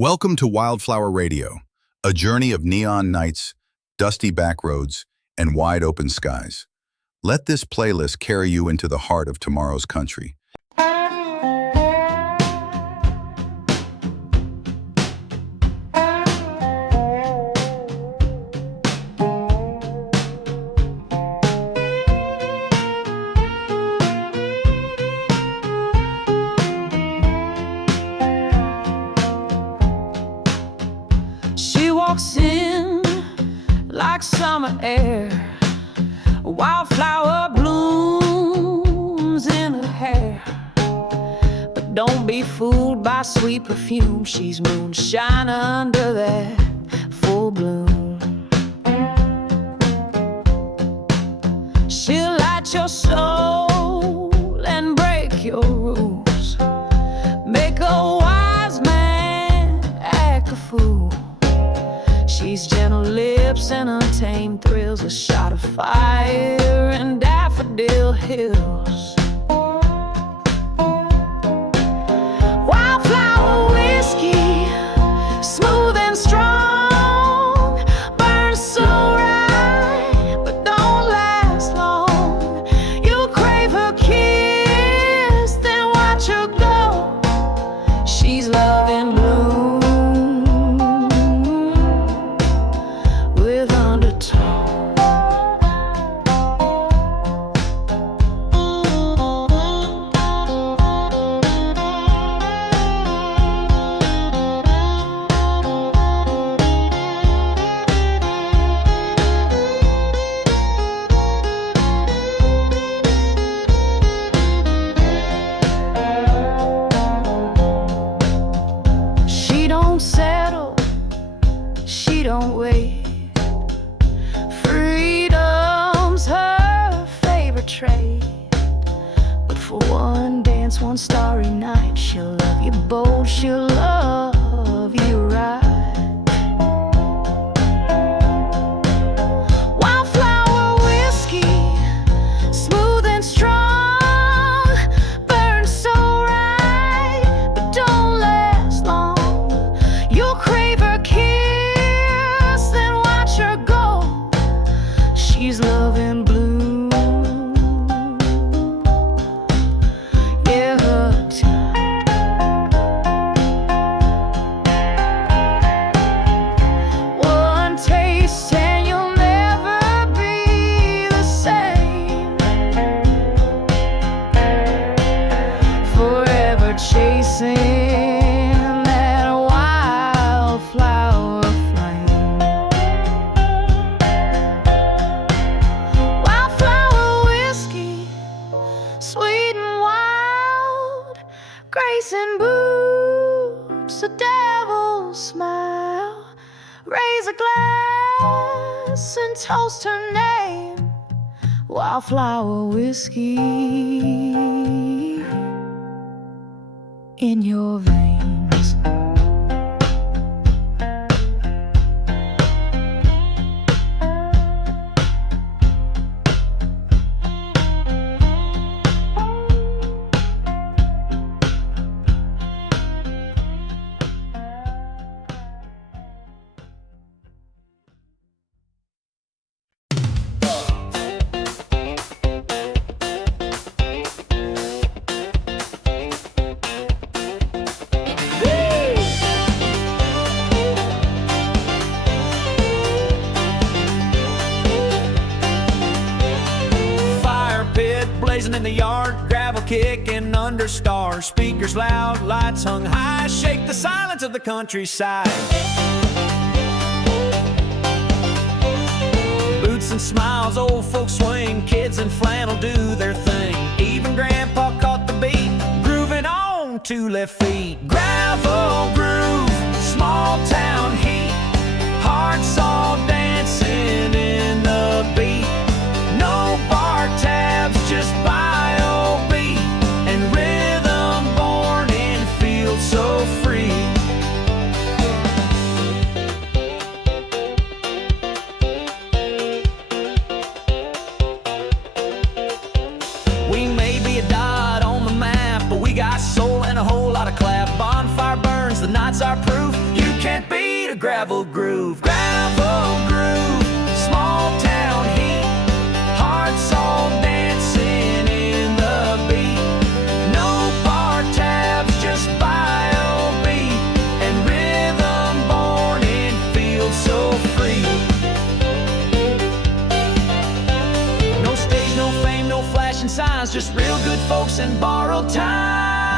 Welcome to Wildflower Radio, a journey of neon nights, dusty backroads, and wide open skies. Let this playlist carry you into the heart of tomorrow's country. Walks in like summer air, a wildflower blooms in her hair. But don't be fooled by sweet perfume, she's moonshine under that full bloom. She'll light your soul and break your rules, make a wise man act a fool. She's gentle lips and untamed thrills, a shot of fire and daffodil hills. Wildflower whiskey, smooth and strong, burns so right, but don't last long. You'll crave her kiss, then watch her go. She's love in bloom. She don't wait. Freedom's her favorite trait. But for one dance, one starry night, she'll love you bold, she'll love you right. Wildflower whiskey, smooth and strong, burns so right, but don't last long. You'll crave her kiss, she's love in bloom. Give her time. One taste and you'll never be the same. Forever chasing that wildflower flame. Sweet and wild, grace and boots, a devil's smile. Raise a glass and toast her name, wildflower whiskey in your veins. In the yard, gravel kicking under stars, speakers loud, lights hung high, shake the silence of the countryside. Boots and smiles, old folks swing, kids in flannel do their thing. Even Grandpa caught the beat, grooving on 2 left feet. Gravel groove, small town heat, hearts all dancing in the beat. No bar tabs, just bio beat and rhythm born in fields so free. We may be a dot on the map, but we got soul and a whole lot of clap. Bonfire burns the night a gravel groove. Gravel groove, small town heat, hearts all dancing in the beat. No bar tabs, just bio beat and rhythm born in fields so free. No stage, no fame, no flashing signs, just real good folks and borrowed time.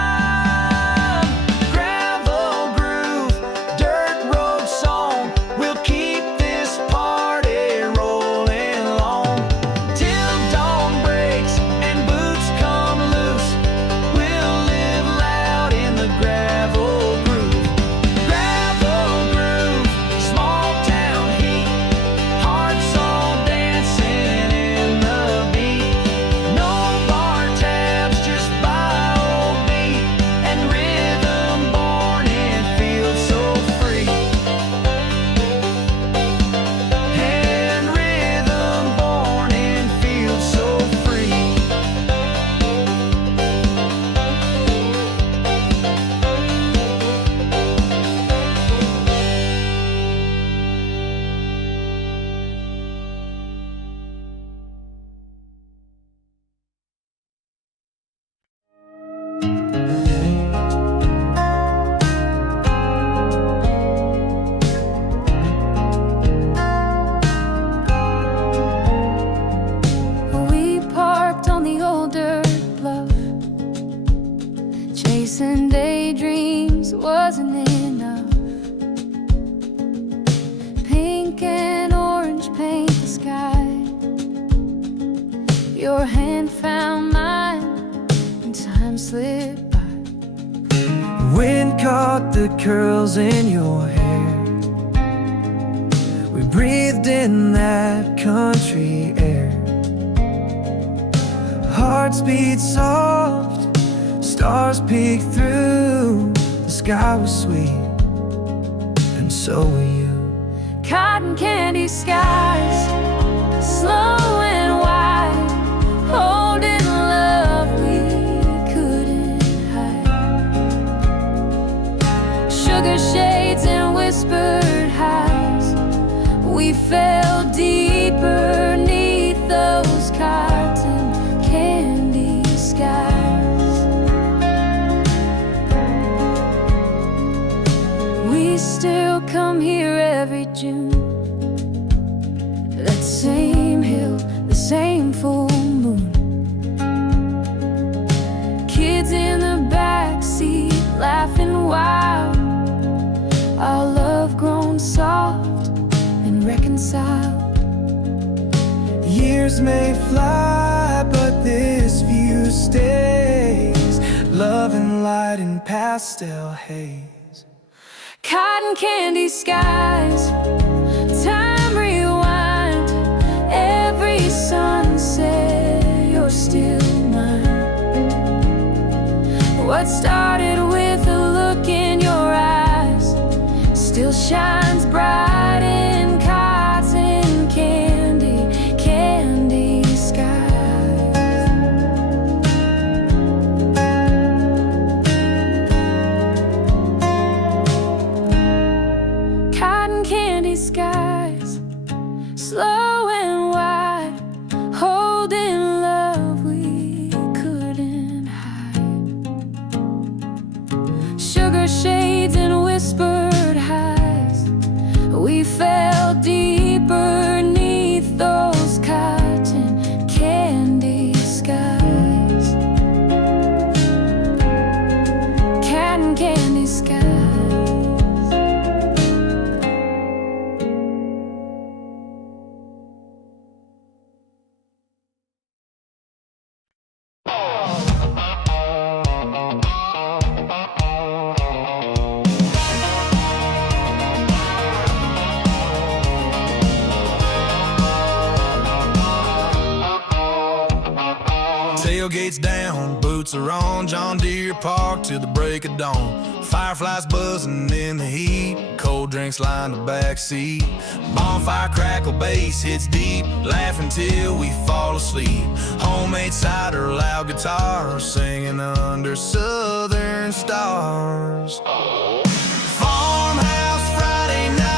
Chasing daydreams wasn't enough. Pink and orange paint the sky. Your hand found mine and time slipped by. Wind caught the curls in your hair. We breathed in that country air. Hearts beat soft, stars peeked through. The sky was sweet, and so were you. Cotton candy skies, slow and wide, holding love we couldn't hide. Sugar shades and whispered highs, we fell deeper neath those cotton candy skies. We still come here every June. That same hill, the same full moon. Kids in the backseat laughing wild. Our love grown soft and reconciled. Years may fly, but this view stays. Love and light in pastel haze. Cotton candy skies, time rewind. Every sunset, you're still mine. What started with a look in your eyes still shines bright in cotton candy, candy skies. Cotton candy skies, slow and wide, holding love we couldn't hide. Sugar shades and whispered highs, we fell deeper neath those cotton candy skies. Cotton candy skies. Tailgates down, boots are on, John Deere parked till the break of dawn. Fireflies buzzing in the heat, cold drinks line the back seat. Bonfire crackle, bass hits deep, laughing till we fall asleep. Homemade cider, loud guitar, singing under southern stars. Farmhouse Friday night.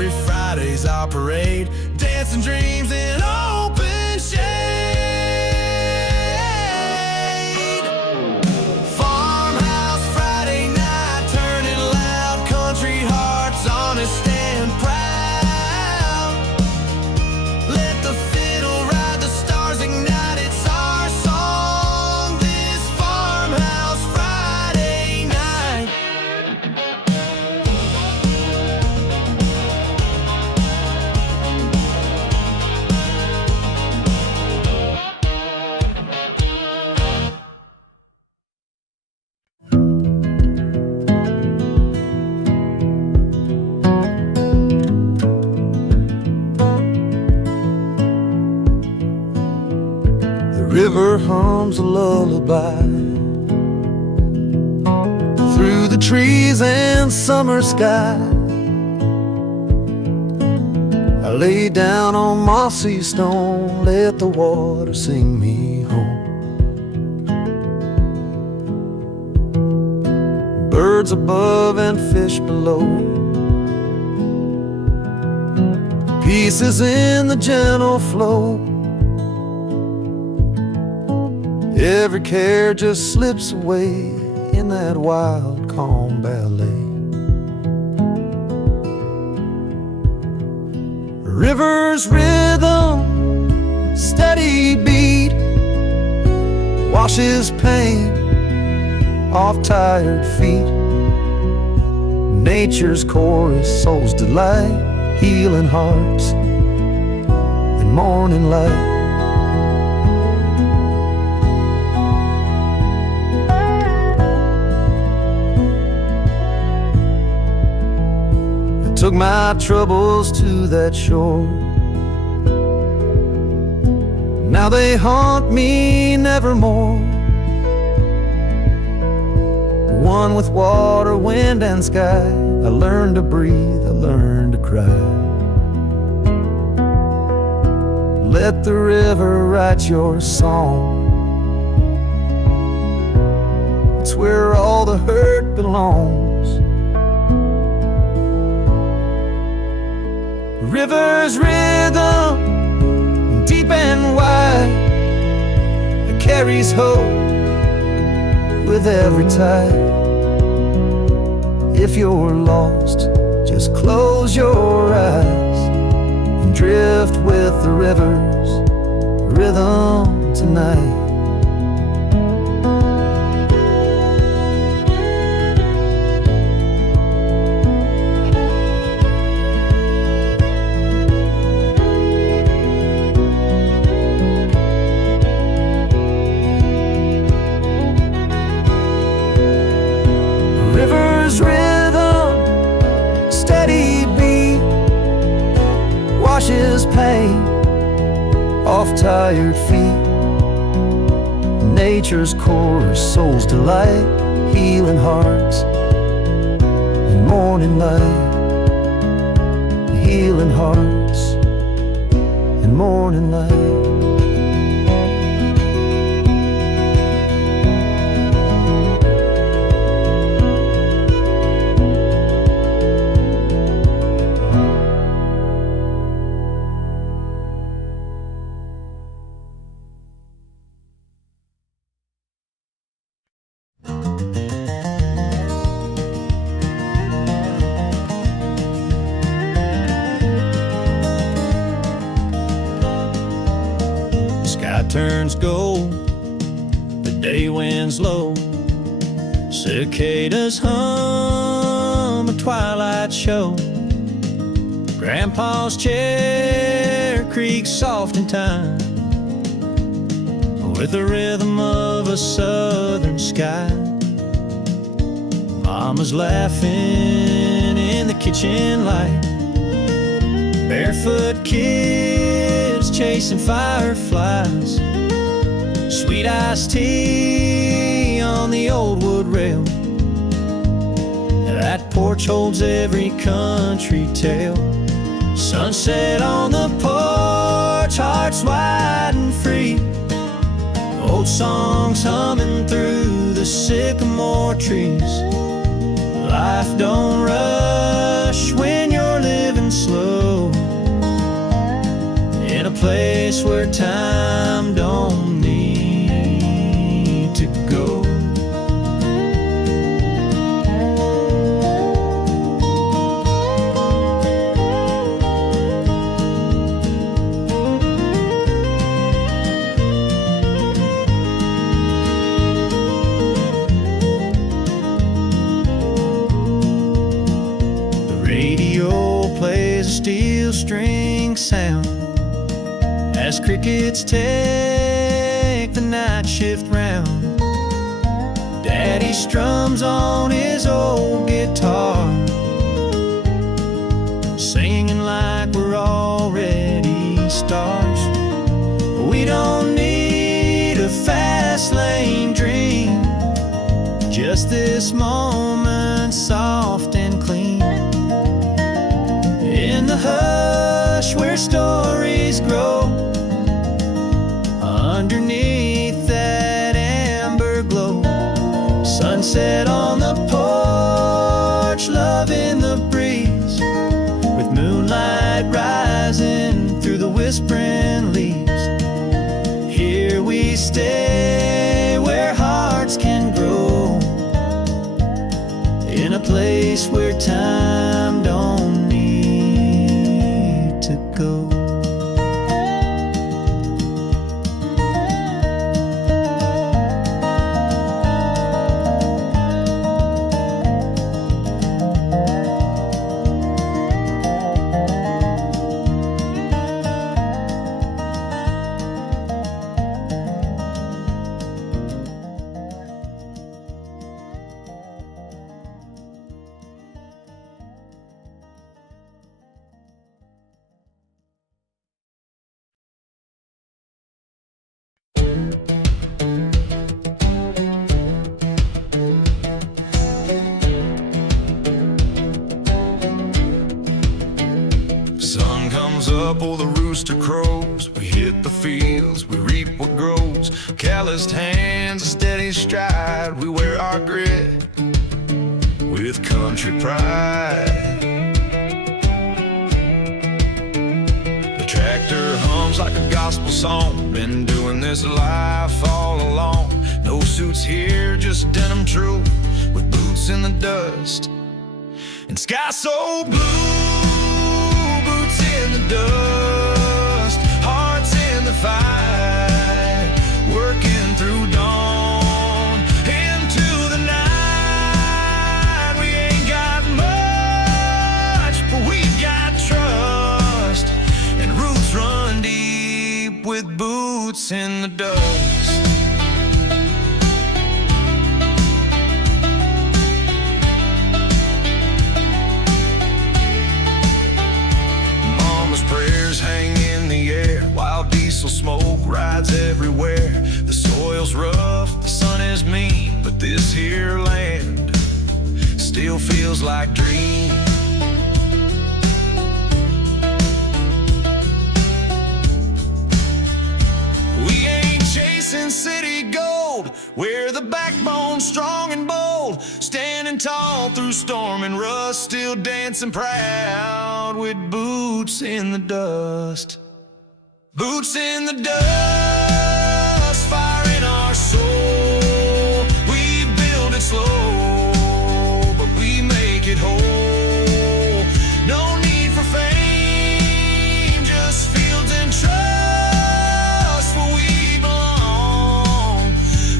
Every Friday's our parade, dancing dreams in open shade. Farmhouse Friday night, turning loud, country hearts honest and proud. Let the fiddle ride, the stars ignite, it's our song this Farmhouse Friday night. The river hums a lullaby through the trees and summer sky. I lay down on mossy stone, let the water sing me home. Birds above and fish below, pieces in the gentle flow. Every care just slips away in that wild, calm ballet. River's rhythm, steady beat, washes pain off tired feet. Nature's chorus, soul's delight, healing hearts in morning light. Took my troubles to that shore. Now they haunt me nevermore. One with water, wind, and sky. I learned to breathe, I learned to cry. Let the river write your song. It's where all the hurt belongs. River's rhythm, deep and wide, it carries hope with every tide. If you're lost, just close your eyes and drift with the river's rhythm tonight. River's rhythm, steady beat, washes pain off tired feet. Nature's chorus, soul's delight, healing hearts in morning light. Healing hearts in morning light. Turns gold, the day winds low, cicadas hum a twilight show. Grandpa's chair creaks soft in time with the rhythm of a southern sky. Mama's laughing in the kitchen light, barefoot kids chasing fireflies, sweet iced tea on the old wood rail. That porch holds every country tale. Sunset on the porch, hearts wide and free. Old songs humming through the sycamore trees. Life don't rush when you're living slow. place where time don't need to go. Steel string sound as crickets take the night shift round. Daddy strums on his old guitar, singing like we're already stars. We don't need a fast lane dream, just this moment soft and clean. In the hush where stories grow, underneath that amber glow, sunset on the porch, love in the breeze, with moonlight rising through the whispering leaves. Here we stay where hearts can grow, in a place where time don't to go. Up, oh, the rooster crows. We hit the fields, we reap what grows. Calloused hands, a steady stride. We wear our grit with country pride. The tractor hums like a gospel song. Been doing this life all along. No suits here, just denim true, with boots in the dust and sky so blue. In the dust, hearts in the fight, working through dawn into the night. We ain't got much, but we've got trust, and roots run deep with boots in the dust. Prayers hang in the air, wild diesel smoke rides everywhere. The soil's rough, the sun is mean, but this here land still feels like dream. We ain't chasing city gold, we're the backbone strong and bold, standing tall through storm and rust, still dancing proud with boots in the dust. Boots in the dust, fire in our soul. We build it slow, but we make it whole. No need for fame, just fields and trust where we belong,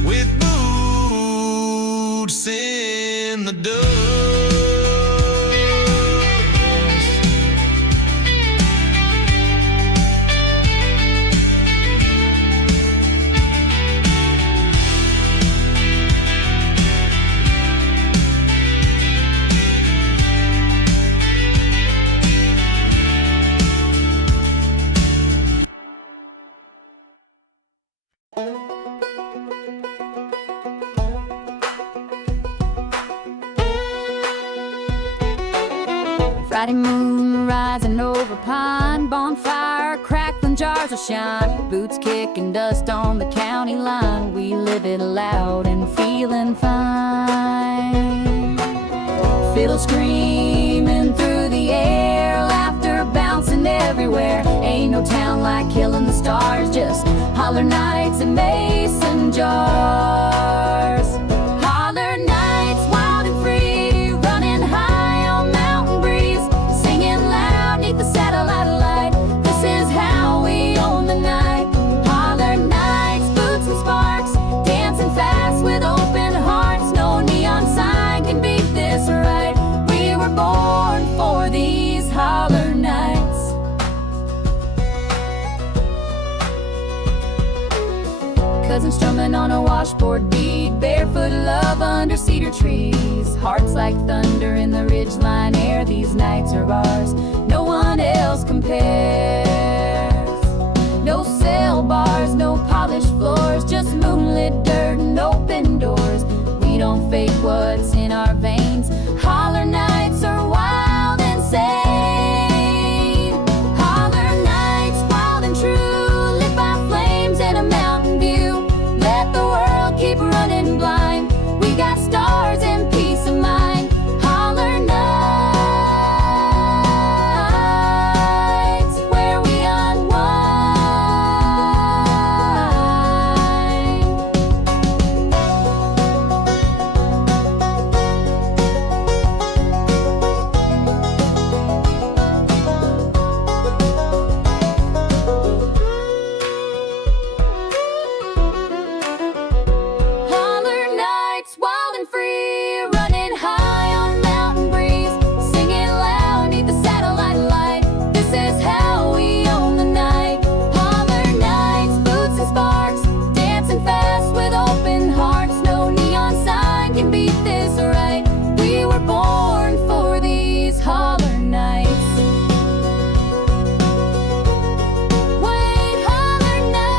with boots in the dust. Friday moon rising over pine, bonfire crackling, jars of shine, boots kicking dust on the county line. We live it loud and feeling fine. Fiddle screaming through the air, laughter bouncing everywhere. Ain't no town like killing the stars. stars, just holler nights and mason jars. Holler nights, wild and free, running high on mountain breeze, singing loud neath the satellite light. This is how we own the night. Holler nights, boots and sparks, dancing fast with open hearts. No neon sign can beat this right. We were born for these holler nights. Cousin strumming on a washboard beat, barefoot love under cedar trees, hearts like thunder in the ridgeline air. These nights are ours, no one else compares. No cell bars, no polished floors, just moonlit dirt and open doors. We don't fake what's in our veins. Holler nights are wild and sane. Holler nights, wild and true, lit by flames and a mountain view. Let the world keep running blind. We got stars and peace of mind. Holler nights, where we unwind. Holler nights, wild and free, running high on mountain breeze, singing loud neath the satellite light. This is how we own the night. Holler nights, boots and sparks, dancing fast with open hearts. No neon sign can beat this right. We were born for these holler nights. Wait, holler nights.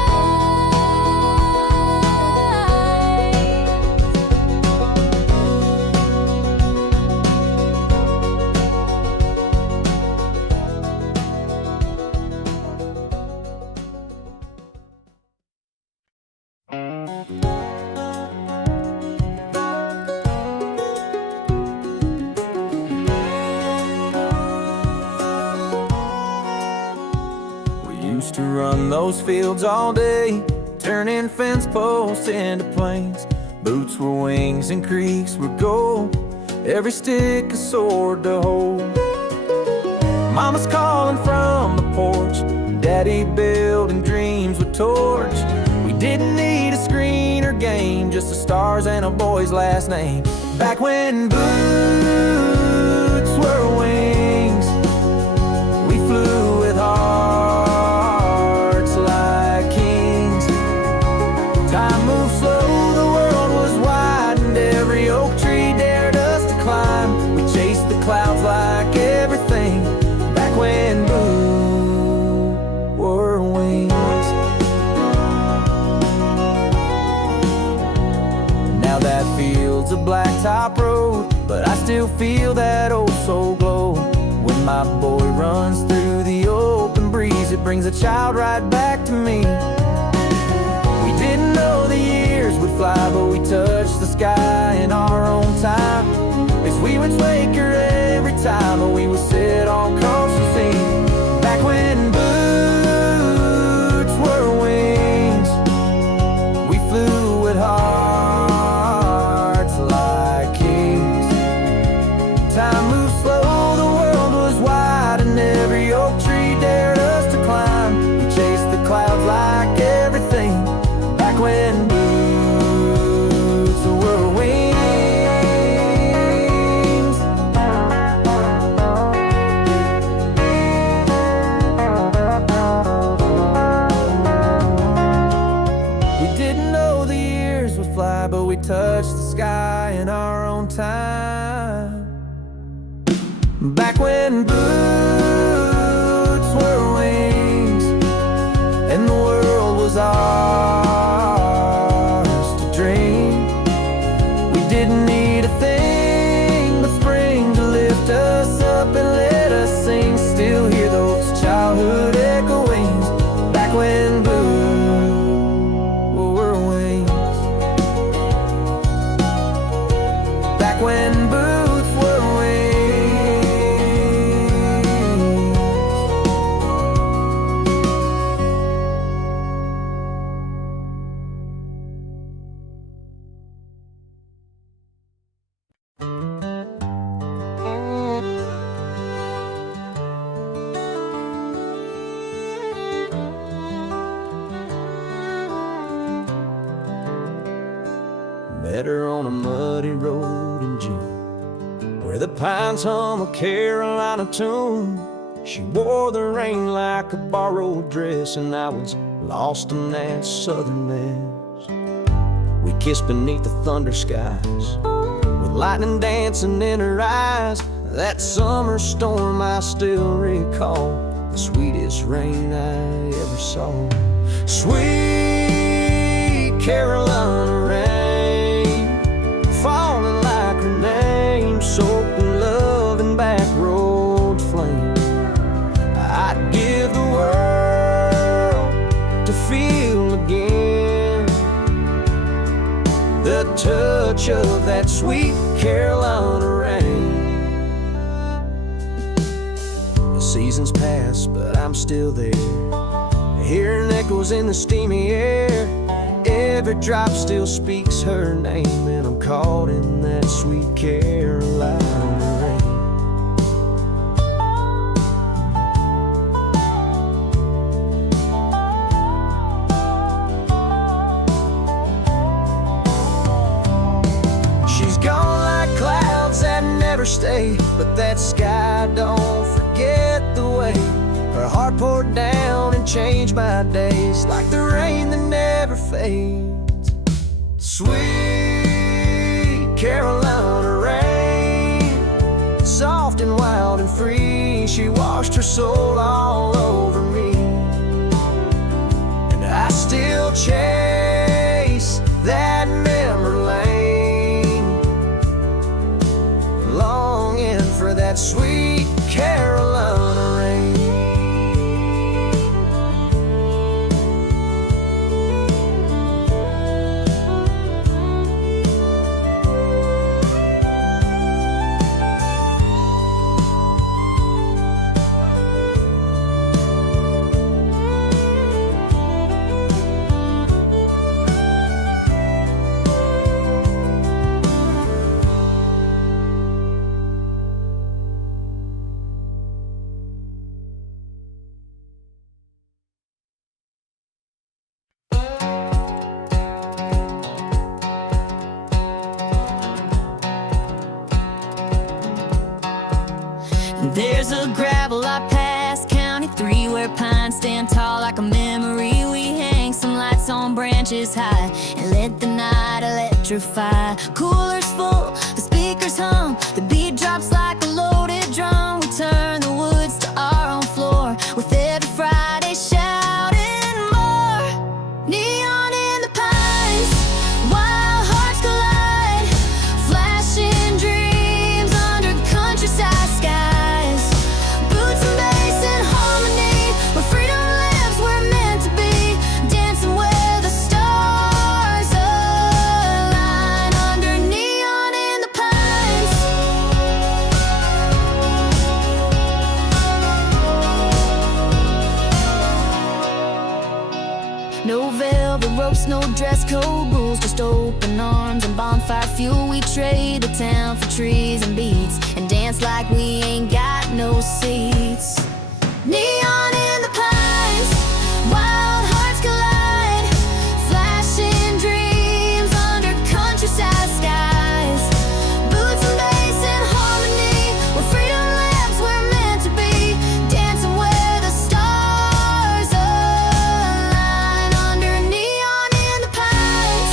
We used to run those fields all day, turning fence posts into plains. Boots were wings and creeks were gold, every stick a sword to hold. Mama's calling from the porch, Daddy building dreams with torch. We didn't need a screen or game, just the stars and a boy's last name. Back when boots were wings, we flew with hearts like kings. Time moved slow, the world was wide, and every oak tree dared us to climb. We chased the clouds like everything, back when boots were wings. Now that field's a blacktop road, but I still feel that old soul glow. When my boy runs through the open breeze, it brings a child right back to me. We didn't know the years would fly, but we touched the sky in our own time. As we would wake her every time, and we would sit on caution scene. Back when boots were wings, we flew with hearts like kings. Time moved slow, the world was wide, and every oak tree dared us to climb. We chased the clouds like everything, back when boots were wings. We didn't know the years would fly, but we touched the sky in our own time. Back when boots were wings, and the world was ours to dream. We didn't need a thing but spring to lift us up and let us sing. Still hear those childhood echoings, back when boots were wings. Back when boots were wings. Met her on a muddy road in June, where the pines hum a Carolina tune. She wore the rain like a borrowed dress, and I was lost in that southern mess. We kissed beneath the thunder skies, with lightning dancing in her eyes. That summer storm I still recall, the sweetest rain I ever saw. Sweet Carolina rain, falling like her name, soaked in love and backroad flame. I'd give the world to feel again the touch of that sweet Carolina rain. The seasons pass, but I'm still there, hearing echoes in the steamy air. Every drop still speaks her name, and I'm caught in that sweet Carolina rain. She's gone like clouds that never stay, but that sky don't forget the way her heart poured down and changed my days, like the rain that never fades. Sweet Carolina rain, soft and wild and free, she washed her soul all over me. And I still chase that memory lane, longing for that sweet Carolina rain. There's a gravel I pass, County 3, where pines stand tall like a memory. We hang some lights on branches high and let the night electrify. Coolers full, the speakers hum, the beat drops like a loaded drum. We turn the woods to our own floor, with every Friday shouting more. Neon in the pines, wild hearts collide, flashing dreams under countryside skies. Boots and bass in harmony, where freedom lives, we're meant to be, dancing where the stars align, under neon in the pines. No velvet ropes, no dress code rules, just open arms and bonfire fuel. We trade the town for trees and beats, and dance like we ain't got no seats. Neon in the pines, wild hearts collide, flashing dreams under countryside skies. Boots and bass in harmony, where freedom lives, we're meant to be, dancing where the stars align, under neon in the pines.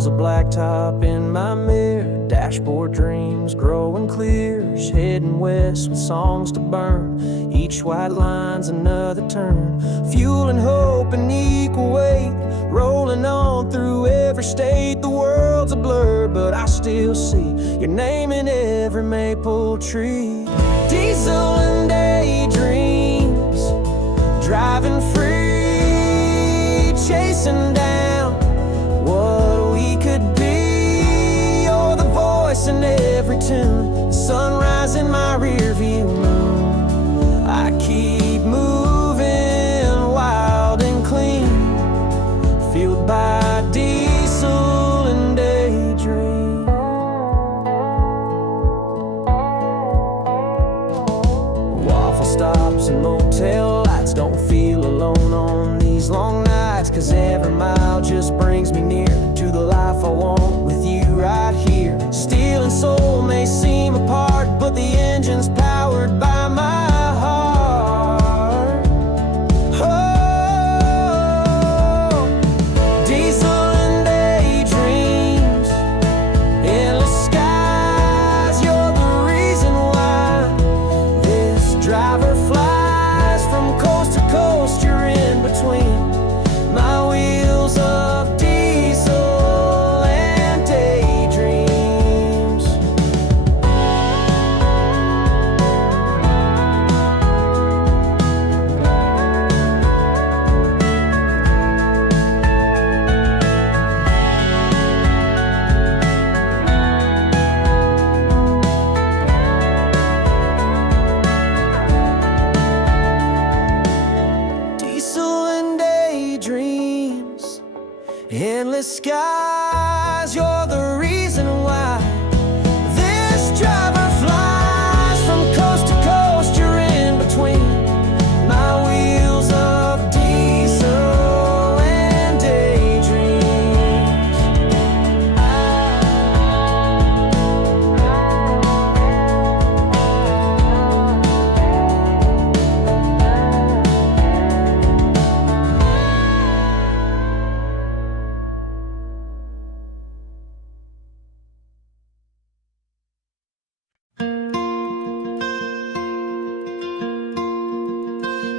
miles of blacktop in my mirror, dashboard dreams growing clear, heading west with songs to burn. Each white line's another turn, fuel and hope in equal weight, rolling on through every state. The world's a blur, but I still see your name in every maple tree. Diesel and daydreams, driving free, chasing down what we could be. You're the voice in every tune, sunrise in my rearview moon. I keep moving wild and clean, fueled by diesel and daydream. Waffle stops and motel lights, don't feel alone on these long nights, 'cause every mile just brings me near to the life I want with you right here. Steel and soul may seem apart, but the engine's powered by my heart. Oh, diesel and daydreams, endless skies, you're the reason why this driver flies from coast to coast. You're in between my wheels of diesel and daydreams. Diesel and daydreams, endless skies, you're the reason why this driver flies from coast to coast. You're in between my wheels of diesel and daydreams.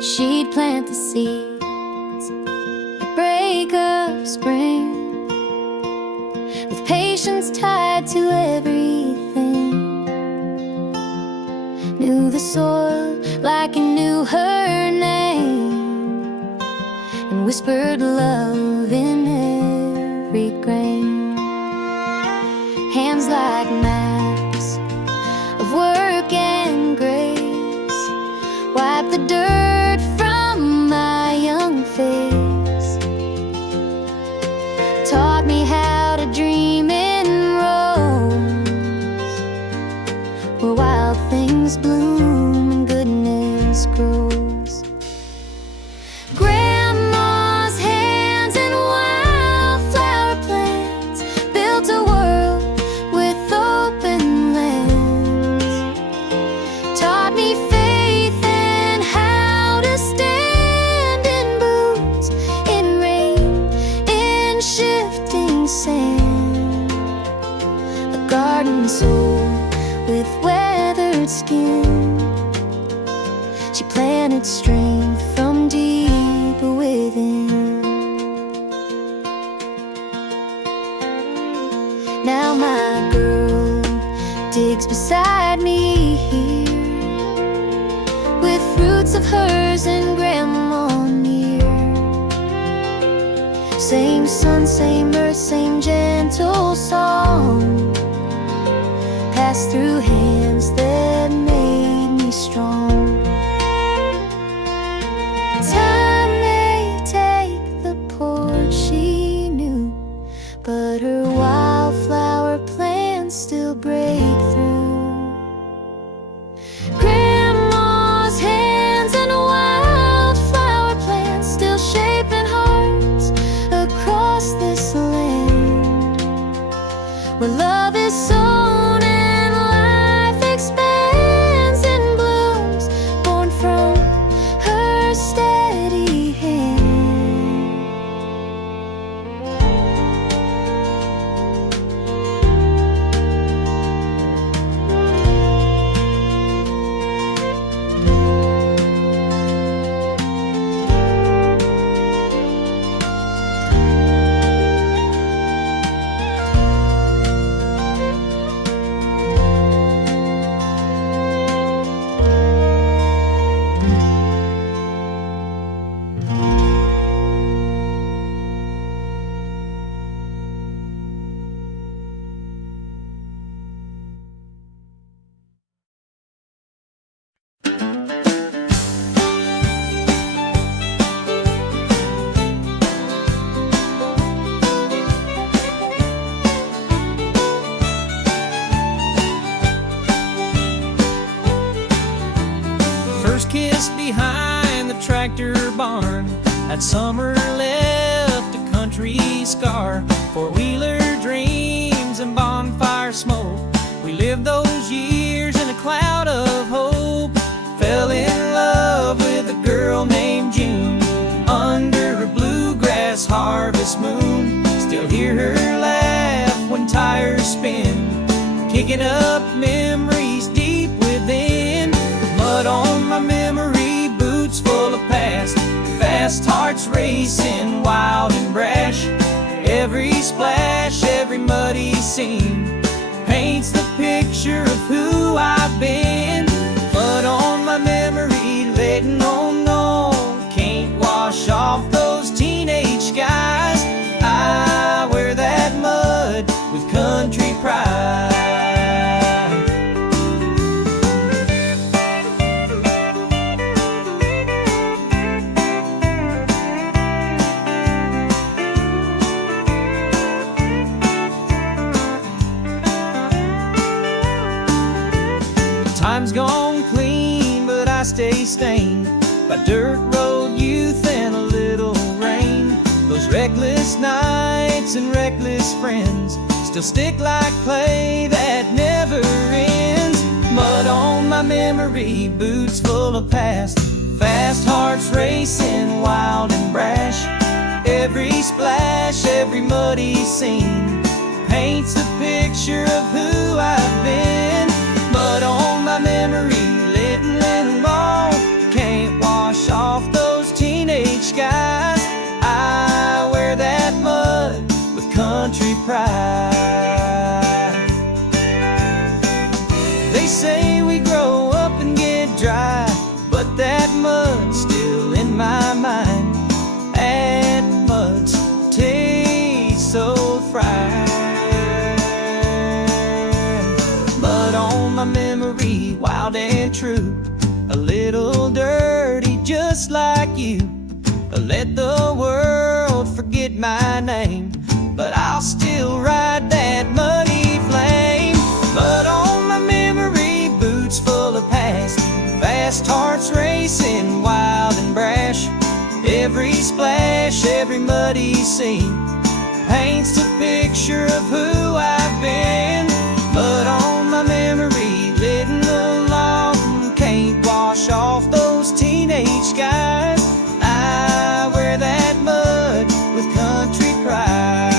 She'd plant the seeds at break of spring, with patience tied to everything. Knew the soil like he knew her name, and whispered love in every grain. Hands like maps of work and grace, wipe the dirt from my young face. Taught me how to dream in rows, where wild things bloom and goodness grows. Grandma's hands and wildflower plants built a world with open lands. Taught me faith and how to stand in boots, in rain, in shifting sand. A garden soul with weathered skin, she planted strength from deep within. Now my girl digs beside me here, with fruits of hers and grandma near. Same sun, same earth, same gentle song, passed through hands that made me strong. Time may take the porch she knew, but her wildflower plants still break through. Grandma's hands and wildflower plants still shaping hearts across this land, where love is sown and life expands and blooms, born from her steady hand. That summer left a country scar, four-wheeler dreams and bonfire smoke. We lived those years in a cloud of hope. Fell in love with a girl named June under a bluegrass harvest moon. Still hear her laugh when tires spin, kicking up memories deep within. Mud on my memory, boots full of past, fast hearts racing, wild and brash. Every splash, every muddy scene paints the picture of who I've been. Mud on my memory, letting on no, can't wash off those teenage skies. I wear that mud with country pride. Time's gone clean, but I stay stained by dirt road youth and a little rain. Those reckless nights and reckless friends still stick like clay that never ends. Mud on my memory, boots full of past, fast hearts racing, wild and brash. Every splash, every muddy scene paints a picture of who I've been. Mud on my memory, letting on, can't wash off those teenage skies. I wear that mud with country pride. They say we grow up and get dry, but that mud's still in my mind. That mud's taste so fried. Mud on my memory, wild and true, a little dirty just like you. Let the world forget my name, but I'll still ride that muddy flame. Mud on my memory, boots full of past, fast hearts racing, wild and brash. Every splash, every muddy scene paints a picture of who I've been. Mud on my memory, letting along, can't wash off those teenage skies. I wear that mud with country pride.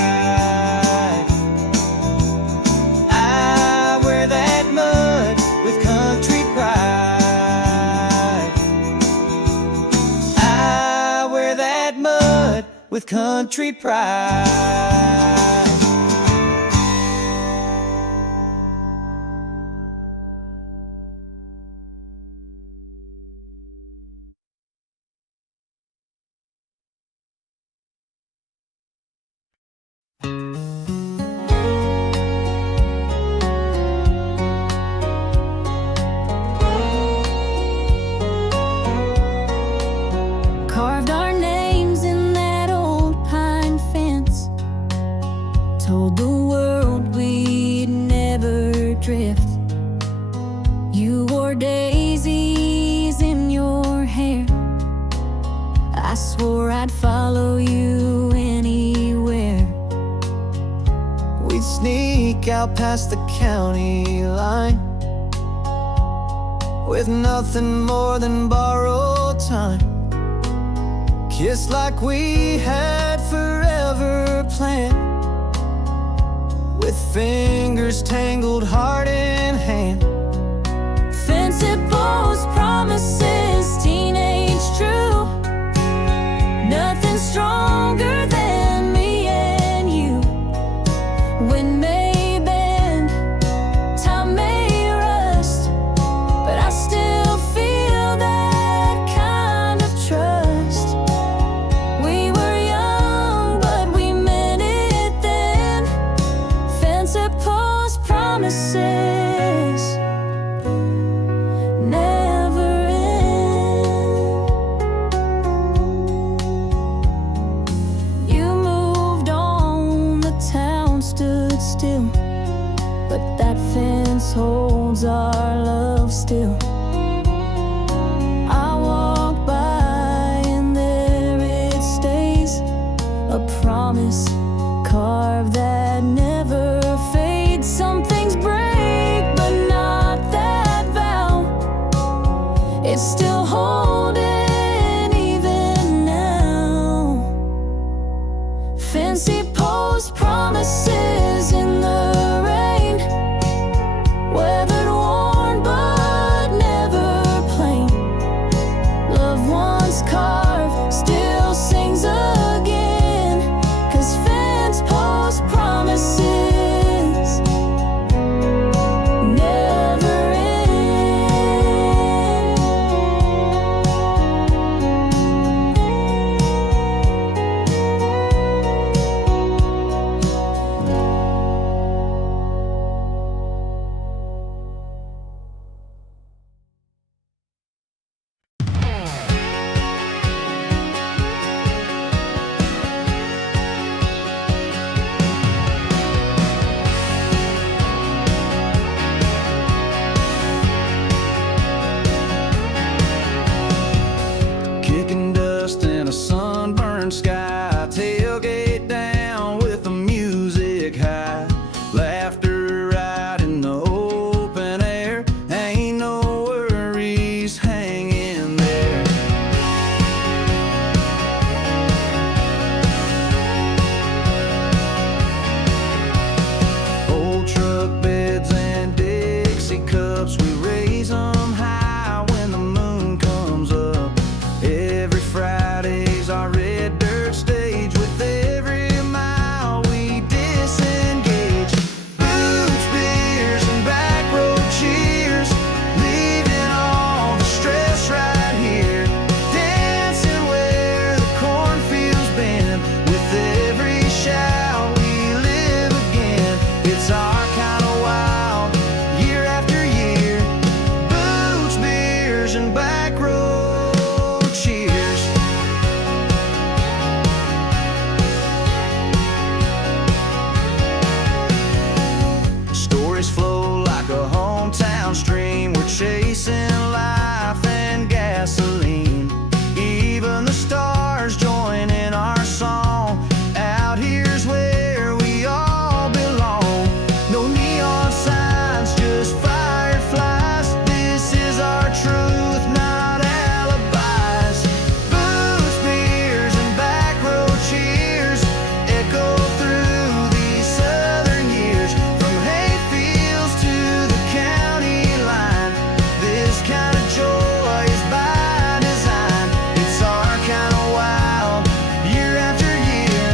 I wear that mud with country pride. I wear that mud with country pride. Carved our names in that old pine fence, told the world we'd never drift. You wore daisies in your hair, I swore I'd follow you anywhere. We'd sneak out past the county line with nothing more than borrowed time. Kiss like we had forever planned, with fingers tangled heart in hand. Fencepost promises, teenage true, nothing stronger than me and you. When may bend, time may rust, but I still feel that kind of trust. We were young, but we meant it then. Fencepost promises never end. You moved on, the town stood still, but that fence holds our love still. I walk by and there it promise carved that never fades. Some things break, but not that vow. It's still holding even now. Fencepost promises in the rain, weathered, worn, but never plain. Loved ones carved, still sings again, 'cause Fencepost promises never end. Kicking dust in a sunburned sky, tailgate down with the music high, laughter right in the open air, ain't no worries hanging there. Old truck beds and Dixie cups, we raise them high when the moon comes up. Every Friday's our red dirt stage. With every mile we disengage. Boots, beers, and backroad cheers, leaving all the stress right here. Dancing where the cornfields bend. With every shout we live again. It's our kind of wild, year after year. Boots, beers, and backroad cheers. Stories flow like a hometown stream. We're chasing life and gasoline. Even the stars join in our song. Out here's where we all belong. No neon signs, just fireflies. This is our truth, not alibis. Booze, beers, and backroad cheers echo through these southern years. From hayfields to the county line, this kind of joy is by design. It's our kind of wild, year after year.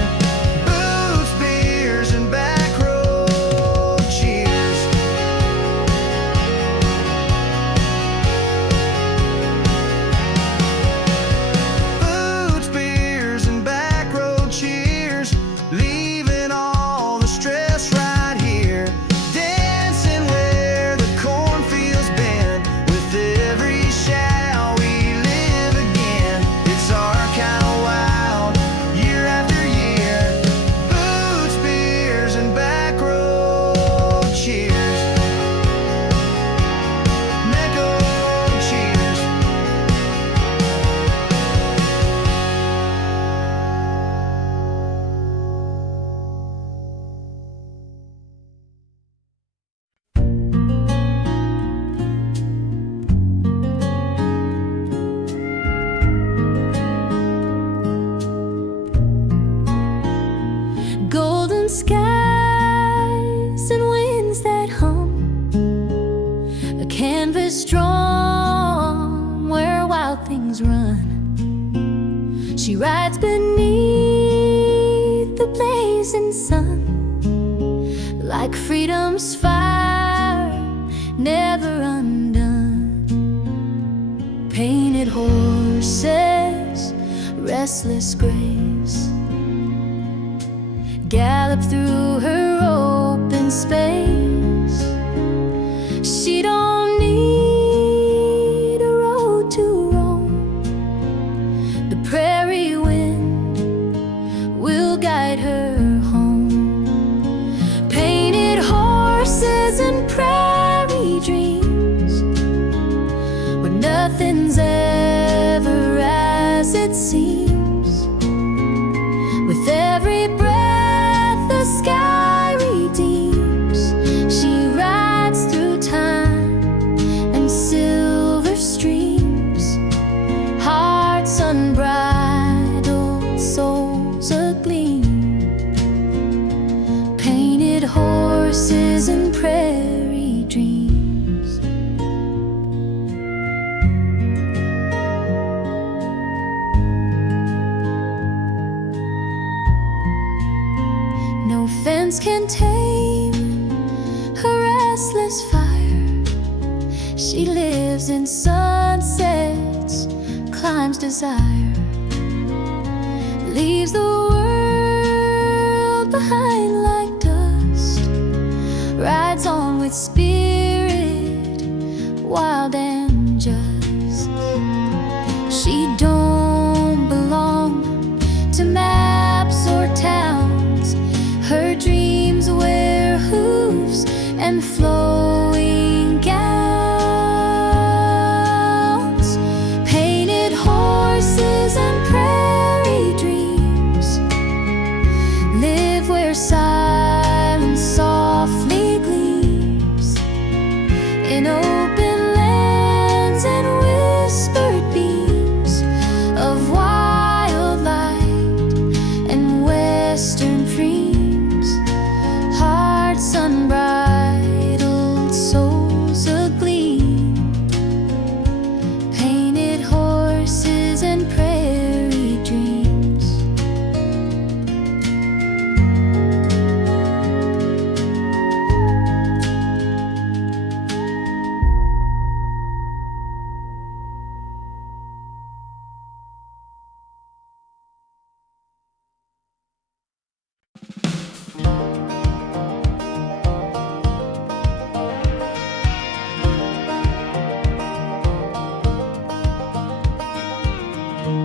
Booze, beers, and backroad cheers. Boots, beers, and backroad cheers, leaving all the stress right here. Dancing where the cornfields bend. With every shout we live again. It's our kind of wild, year after year. Boots, beers, and backroad cheers. Backroad cheers. Golden skies and winds that hum, a canvas drawn where wild things run. She rides beneath the blazing sun, like freedom's fire, never undone. Painted horses, restless grace, gallop through her open space. She don't need a road to roam. The prairie wind will guide her home. Painted horses and prairie dreams, where nothing's ever as it seems. With every breath hands can tame her restless fire. She lives in sunsets, climbs desire, leaves the world behind like dust, rides on with spirit, wild and just. She don't belong to maps or towns. Her dreams wear hooves and flowing gowns, painted horses and prairie dreams. Live where silence softly gleams, in open lands and whispered beams of wild light and western dreams. Hearts unbridled, souls agleam, painted horses and prairie dreams.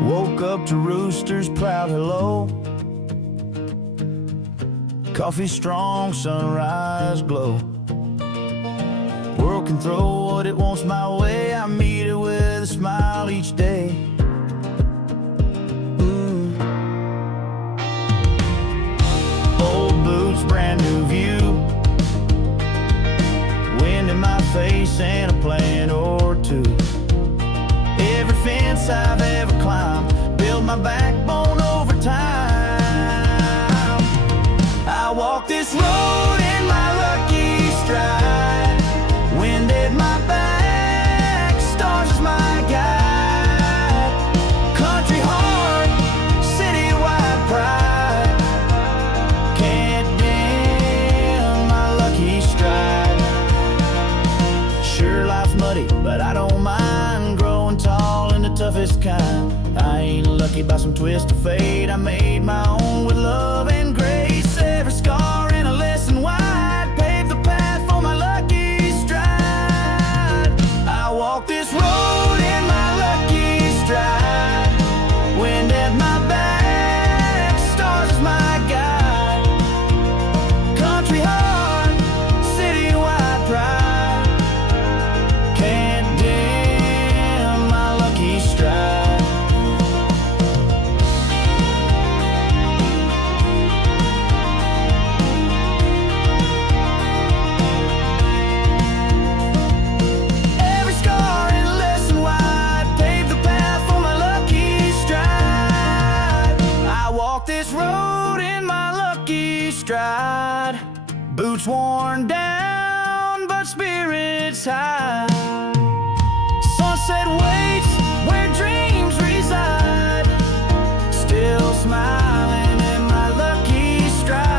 Woke up to roosters' proud hello, coffee strong, sunrise glow. World can throw what it wants my way, I meet it with a smile each day. Old boots, brand new view, wind in my face and a plant or two. Every fence I've ever climbed, build my backbone over time. I walk this road in my lucky stride, wind at my back, stars as my guide. Country heart, citywide pride, can't dim my lucky stride. Sure, life's muddy, but I don't mind growing tall and the toughest kind. I ain't lucky by some twist of fate, I made my own with love and grace. Every scar and a lesson wide, paved the path for my lucky stride. I walk this road in my lucky stride, wind at my back, stars as my guide. Country heart, citywide pride, can't dim my lucky stride. Every scar and a lesson wide, paved the path for my lucky stride. I walk this road in my lucky stride. Boots worn down, but spirits high. Sunset waits where dreams reside, still smiling in my lucky stride.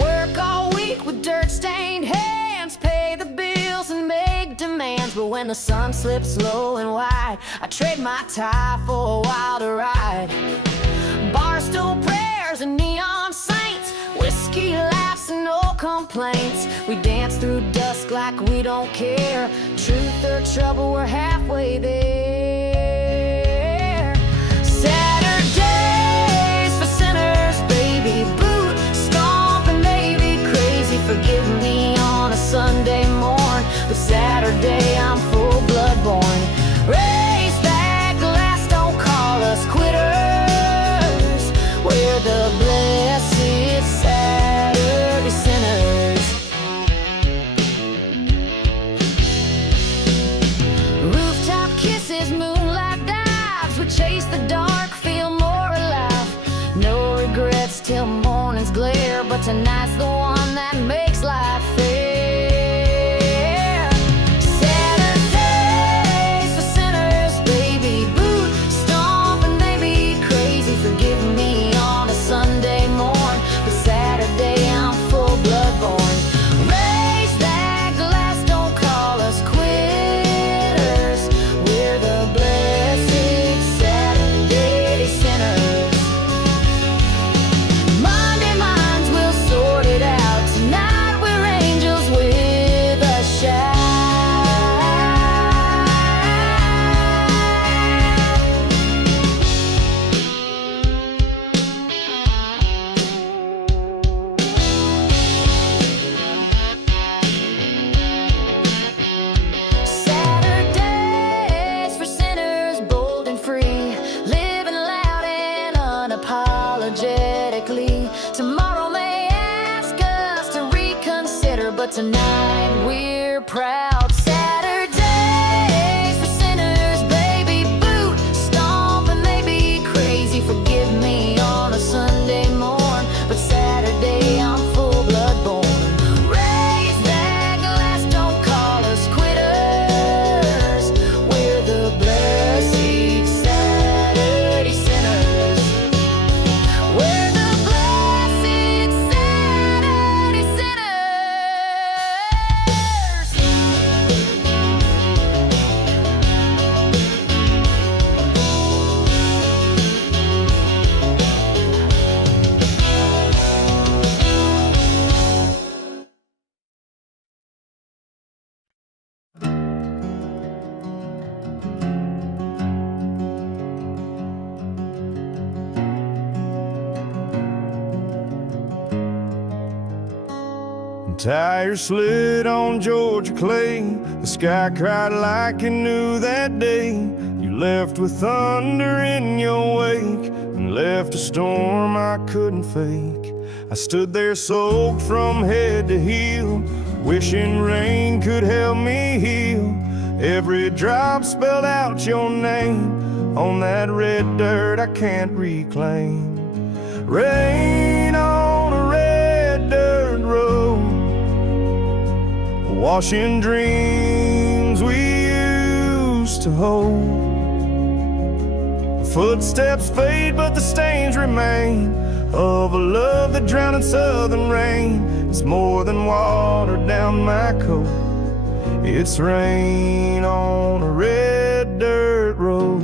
Work all week with dirt-stained hands, pay the bills and make demands. But when the sun slips low and wide, I trade my tie for a wilder ride. Barstool prayers and neon saints, whiskey laughs and no complaints. We dance through dusk like we don't care. Truth or trouble, we're halfway there. Saturdays for sinners, baby. Boot stomping, maybe crazy. Forgive me on a Sunday morn, but Saturday I'm full blood born. Raise that glass, don't call us quitters. We're the blessed Sabbath. tonight's the one that makes life fair. Saturdays for sinners, baby, boot stomping, they be crazy, forgive me on a Sunday morn, but Saturday I'm full blood born. Raise that glass, don't call us quitters, we're the blessed Saturday sinners. Monday minds will sort it out, tonight we're angels with a shout. Saturdays for sinners, bold and free, living loud and unapologetically. Tomorrow may ask us to reconsider, but tonight we're proud. Saturdays for sinners, baby, boot stomping, they be crazy, forgive me on a Sunday morn, but Saturday I'm full blood born. Raise that glass, don't call us quitters, we're the blessed Saturday sinners. We're the blessed Saturday Tires slid on Georgia clay. The sky cried like it knew that day. You left with thunder in your wake and left a storm I couldn't fake. I stood there soaked from head to heel, wishing rain could help me heal. Every drop spelled out your name on that red dirt I can't reclaim. Rain on a red dirt road, washing dreams we used to hold. Footsteps fade, but the stains remain of a love that drowned in southern rain. It's more than water down my coat, it's rain on a red dirt road.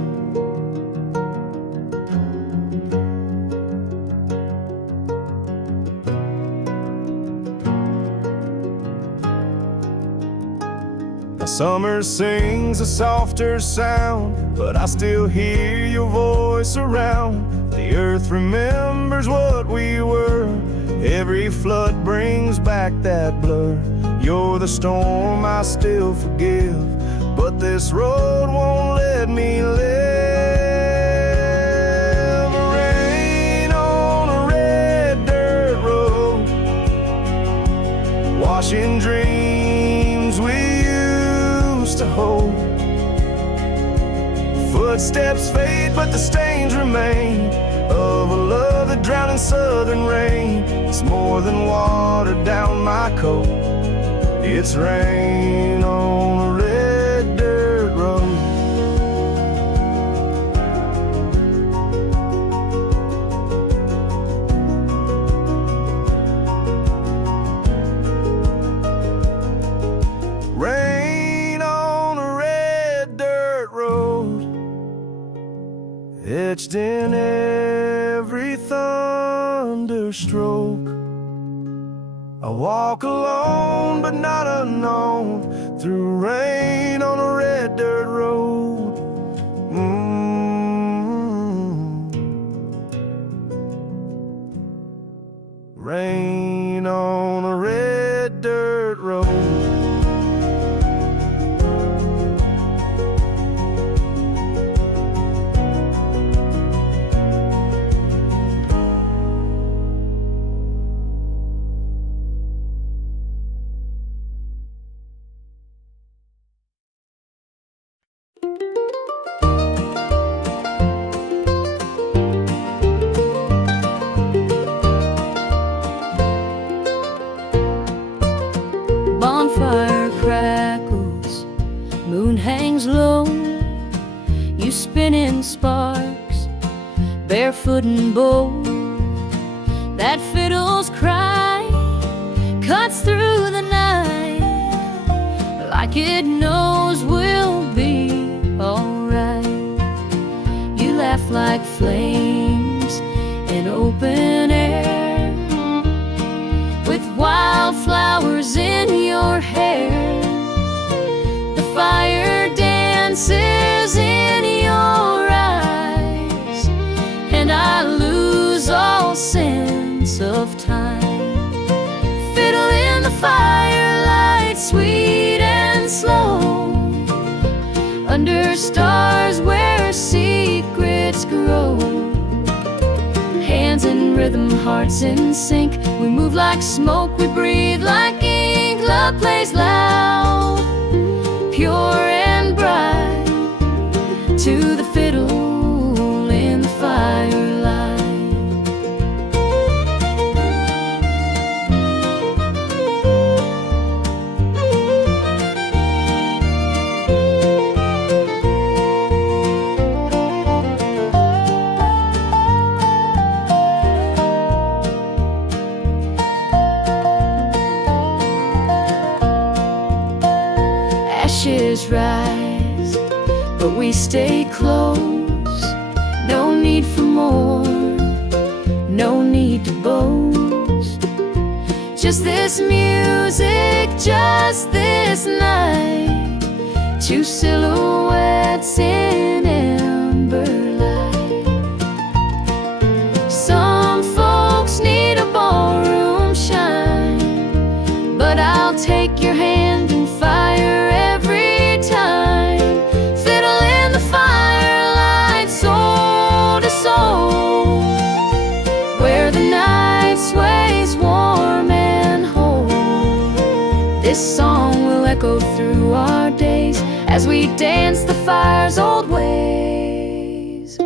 Summer sings a softer sound, but I still hear your voice around. The earth remembers what we were. Every flood brings back that blur. You're the storm I still forgive, but this road won't let me live. Rain on a red dirt road, washing dreams we to hold. Footsteps fade, but the stains remain of a love that drowned in southern rain. It's more than water down my coat, it's rain on a red dirt road. Etched in every thunderstroke, I walk alone but not unknown, through rain on a red dirt road. Rain on a red dirt road. wooden bowl. That fiddle's cry cuts through the night like it knows we'll be alright. You laugh like flames in open air, with wildflowers in your hair. The fire dances in your eyes, and I lose all sense of time. Fiddle in the firelight, sweet and slow, under stars where secrets grow. Hands in rhythm, hearts in sync, we move like smoke, we breathe like ink. Love plays loud, pure and bright, to the fiddle in the firelight. Ashes rise, but we stay close. No need for more, no need to boast. Just this music, just this night, two silhouettes in amber light. Some folks need a ballroom shine, but I'll take your hand and fire every time. Fiddle in the firelight, soul to soul, where the night sways warm and whole. This song will echo through our days as we dance the fire's old ways.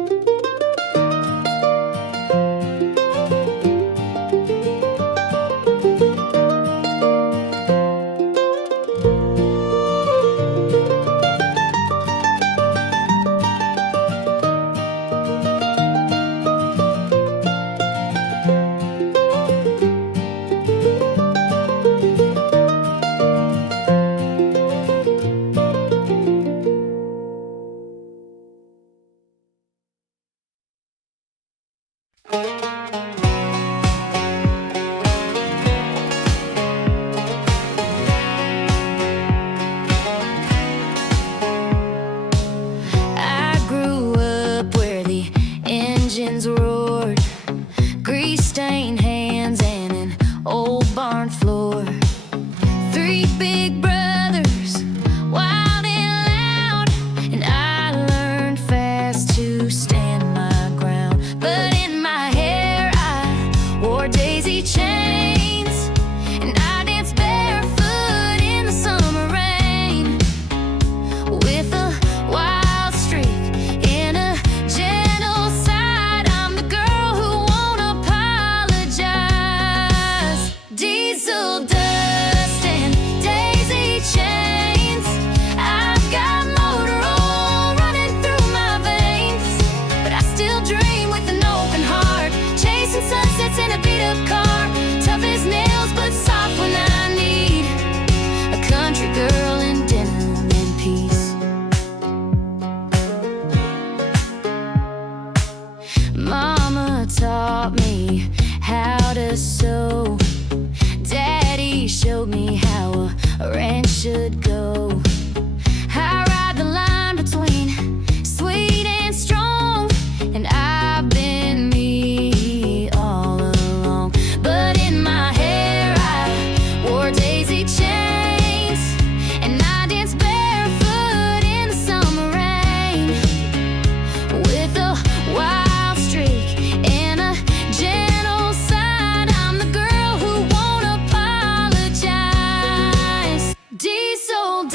Diesel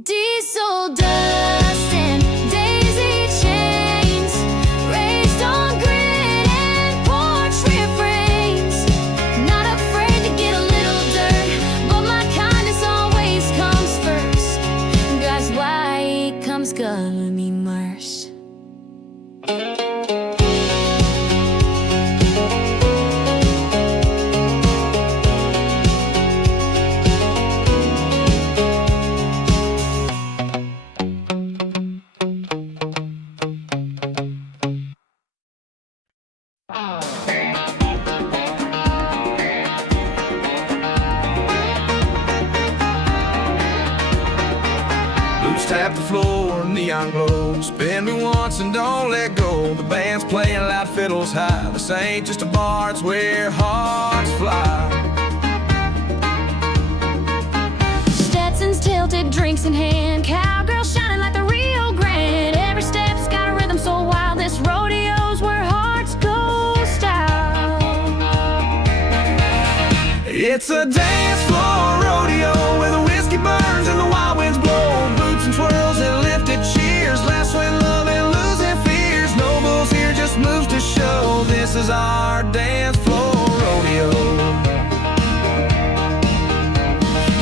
Diesel dust and daisy chains, raised on grid and porch refrains. Not afraid to get a little dirt, but my kindness always comes first. God's white comes gulling immersed. Tap the floor, neon glow. Spin me once and don't let go. The band's playing loud, fiddles high. This ain't just a bar, it's where hearts fly. Stetson's tilted, drinks in hand, cowgirls shining like the Rio Grande. Every step's got a rhythm so wild, this rodeo's where hearts go style. It's a dance floor rodeo where the whiskey burns and the wild winds blow. Boots and twirls and lifted cheers, laughs when love and losing fears. No bulls here, just moves to show. This is our dance floor rodeo.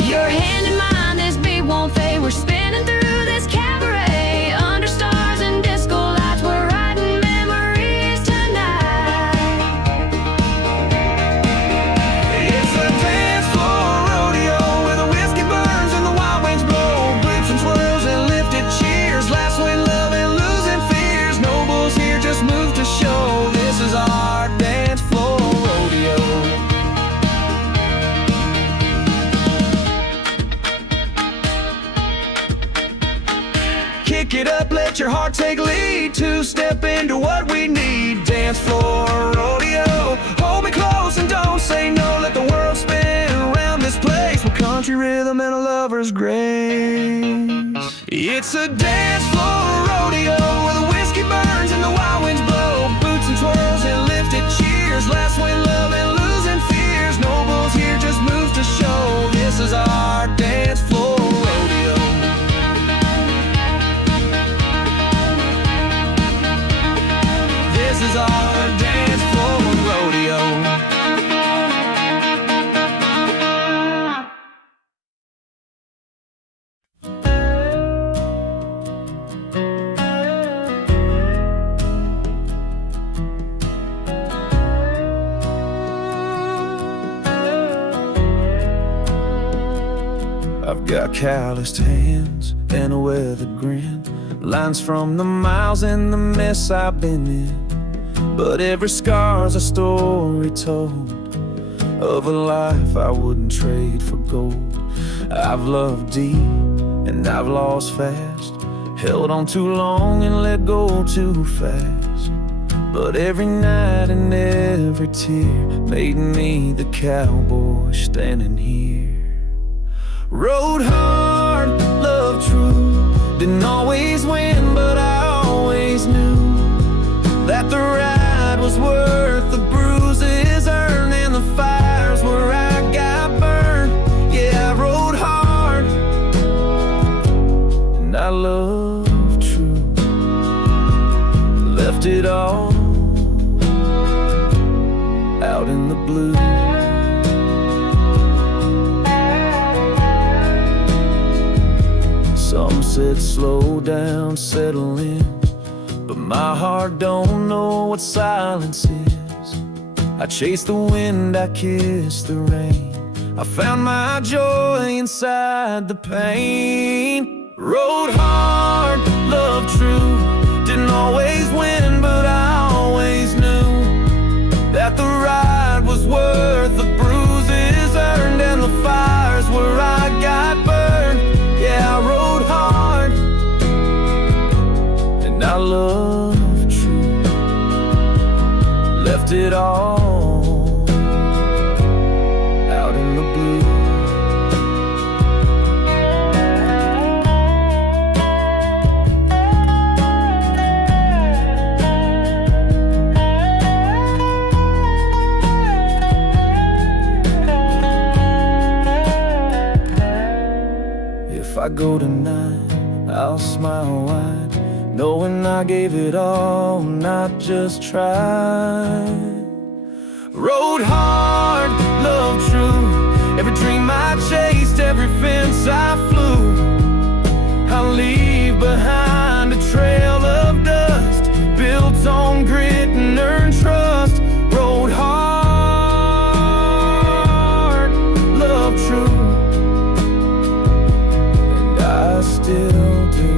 Your hand in mine, this beat won't fade. We're spinning through this cabaret under stars and disco lights. We're writing memories tonight. It's a dance floor rodeo where the whiskey burns and the wild winds blow. Boots and twirls and lifted cheers, laughs when love and losing fears. No bulls here, just move to show. This is our dance floor rodeo. Kick it up, let your heart take lead. Two step into what we need. Dance floor rodeo. Hold me close and don't say no. Let the world spin around this place with country rhythm and a lover's grace. It's a dance floor rodeo where the whiskey burns and the wild winds blow. Boots and twirls and lifted cheers, laughs when love and losing fears. No bulls here, just moves to show. This is our dance floor rodeo. This is our dance floor rodeo. I've got calloused hands and a weathered grin, lines from the miles and the mess I've been in. But every scar's a story told of a life I wouldn't trade for gold. I've loved deep and I've lost fast, held on too long and let go too fast. But every night and every tear made me the cowboy standing here. Rode hard, loved true, didn't always win, but I always knew that the ride was worth the bruises earned and the fires where I got burned. Yeah, I rode hard and I loved true, left it all out in the blue. Some said slow down, settle in, but my heart don't know what silence is. I chased the wind, I kissed the rain, I found my joy inside the pain. Rode hard, loved true, didn't always win, but I always knew that the ride was worth the bruises earned and the fires where I got burned. Yeah, I rode hard and I loved true, left it all out in the blue. time, I'll smile wide, knowing I gave it all, not just tried. Rode hard, loved true, every dream I chased, every fence I flew. I'll leave behind a trail of dust, built on grit and earned trust. Rode hard, loved true, and I still do.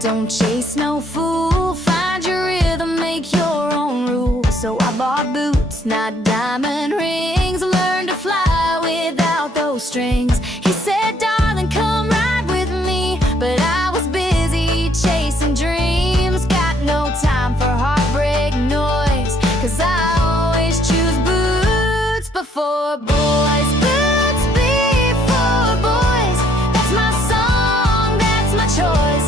Don't chase no fool, find your rhythm, make your own rules. So I bought boots, not diamond rings, learned to fly without those strings. He said, darling, come ride with me, but I was busy chasing dreams. Got no time for heartbreak noise, 'cause I always choose boots before boys. Boots before boys, that's my song, that's my choice.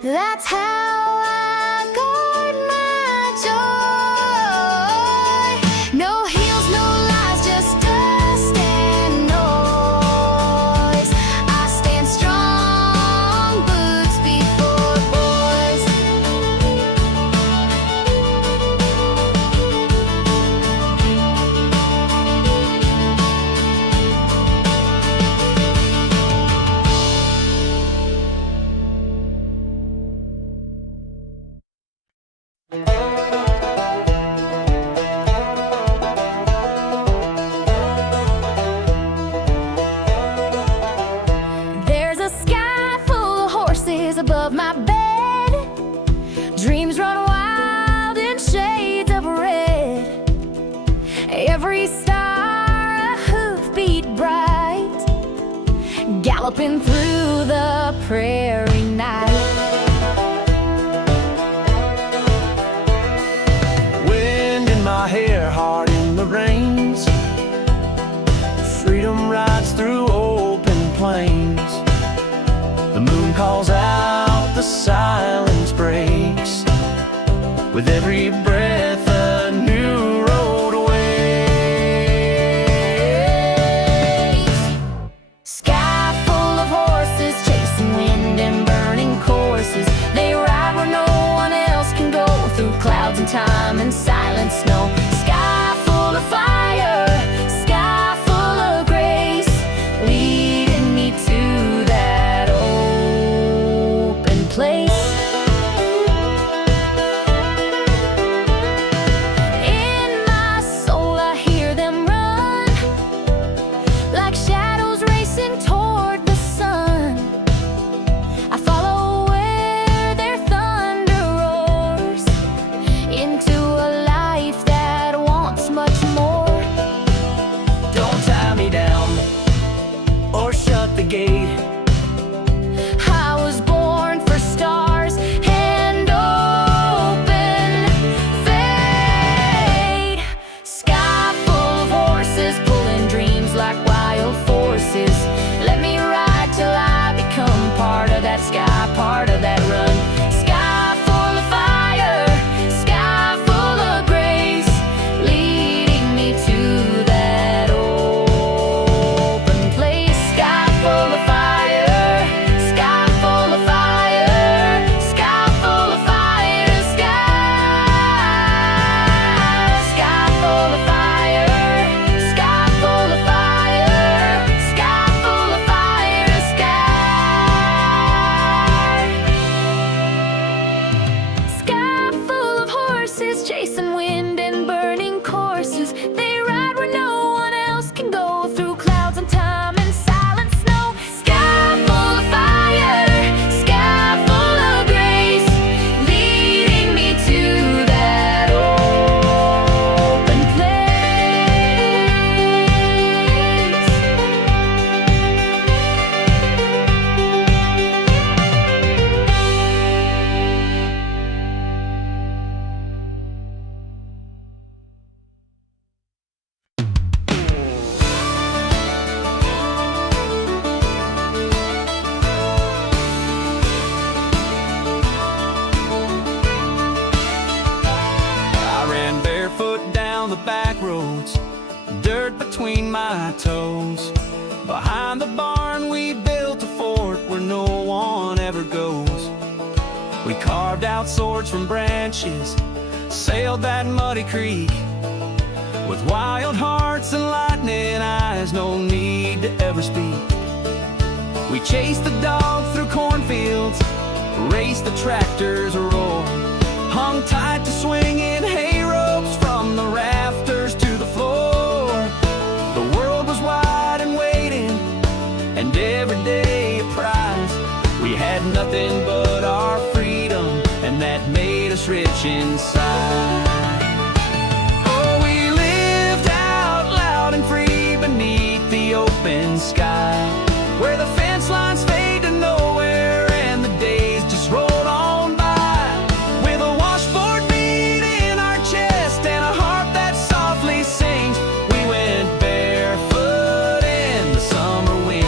That's how I guard my joy. No heels, no lies, just dust and noise. I stand strong, boots before boys. There's a sky full of horses above my bed. Dreams run wild in shades of red. Every star a hoofbeat bright, galloping through the prairie night. Wind in my hair, heart in the reins. Freedom rides through open plains. The moon calls out, the silence breaks. With every breath a new road awaits. Sky full of horses chasing wind and burning courses. They ride where no one else can go, through clouds and time and silent snow. Sky full of fire, sky full of grace, leading me to that open place. we built a fort where no one ever goes. We carved out swords from branches, sailed that muddy creek, with wild hearts and lightning eyes, no need to ever speak. We chased the dog through cornfields, raced the tractor's roar, hung tight to swinging hay ropes from the rafters to the floor. The world was wide and waiting, and every day a prize. We had nothing but our freedom, and that made us rich inside. Oh, we lived out loud and free beneath the open sky, where the fence lines fade to nowhere and the days just rolled on by. With a washboard beat in our chest and a heart that softly sings, we went barefoot in the summer wind.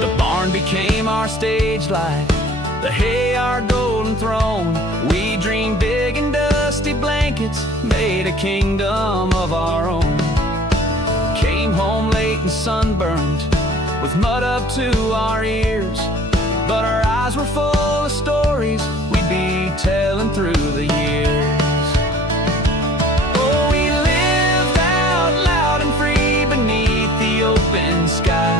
The barn became our stage light, the hay our golden throne. We dreamed big in dusty blankets, made a kingdom of our own. Came home late and sunburned, with mud up to our ears, but our eyes were full of stories we'd be telling through the years. Oh, we lived out loud and free beneath the open sky,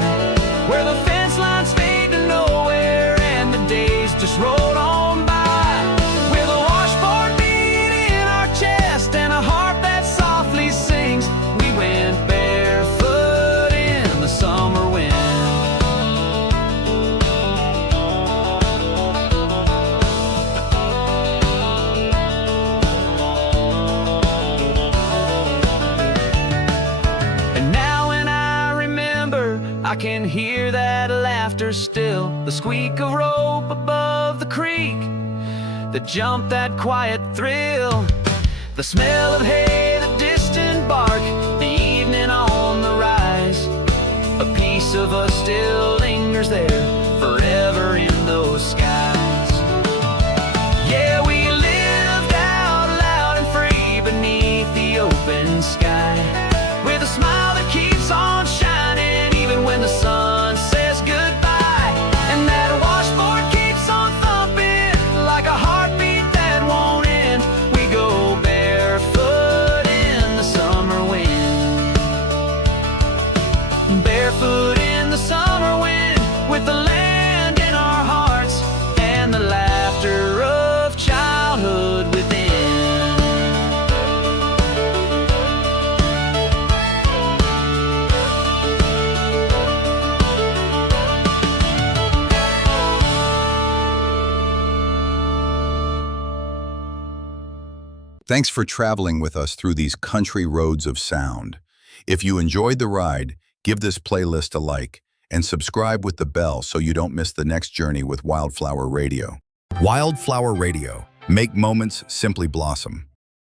where the fence lines fade to nowhere and the days just rolled on by. With a washboard beat in our chest and a heart that softly sings, we went barefoot in the summer wind. And now when I remember, I can hear that laughter still, the squeak of rope above the creek, the jump, that quiet thrill, the smell of hay, the distant bark, the evening on the rise. A piece of us still lingers there, forever in those skies. Yeah, we lived out loud and free beneath the open sky, with a smile that keeps on shining even when the sun says goodbye. And that washboard keeps on thumping like a heartbeat that won't end. We go barefoot in the summer wind, barefoot in the summer wind, with the land in our hearts and the laughter of childhood within. Thanks for traveling with us through these country roads of sound. If you enjoyed the ride, give this playlist a like and subscribe with the bell so you don't miss the next journey with Wildflower Radio. Wildflower Radio. Make moments simply blossom.